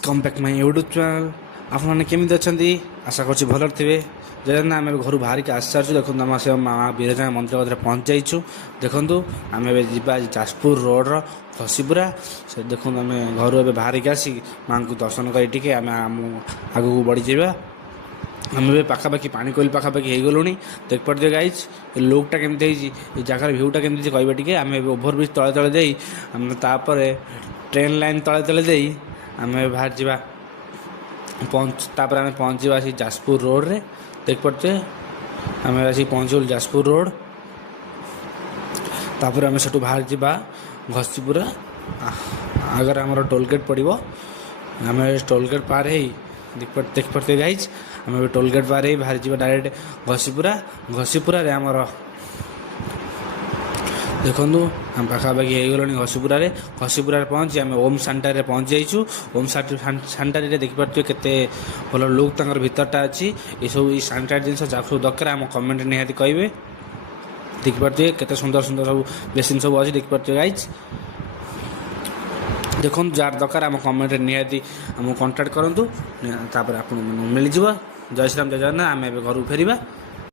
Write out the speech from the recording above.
Come back my YouTube channel आपने केमी अच्छा आशा कर भल थे जैसे आम घर बाहर के आसी सारी देखो आम से माँ विरजा मंदिर कथर पहुँच जाइछु देखु आम जा जाजपुर रोड्र खसीपुरा से देखो आम घर ए बाहर के आसी माँ को दर्शन करके आम आग को बढ़ी जावा आम पाखापाखि पानी कोइल पाखापाखि हो गलुणी देख पारे गाइज लुकटा केमती जगार भ्यूटा केमती कहे टे आम ओभरब्रिज तले तले दे तापर ट्रेन लाइन तले तले दे आम बाहर जा तापर आम पहुँचा आसी जाजपुर रोड रे देख पारे आम आसी पहुँचल जाजपुर रोड तापर आम से बाहर जा घसीपुरा आगर आम टोलगेट पड़ो आम टोलगेट पार ही देख पारे गाइज आम टोलगेट पार ही बाहर जा डायरेक्ट घसीपुरा आमर देखु आम पाखापाखि हो गलुणी घसीपुरा पहुँची आम ओम सांटारे पहुँच जाइछु ओम सांटारी देखिपे केते भल लुक तर भितरटा अच्छी ये सब सांटारी जिन जहाँ सब दरकार आम कमेंट निहाती कहे देखिपे केते सुंदर सुंदर सब बेसिन सब अच्छी देखिपे गाइज देखो जार दरकार आम कमेंट निहाती आमको कंटाक्ट करूँ तापर आप मिल जय श्रीराम जय जगन्नाथ आम घर फेरिबा।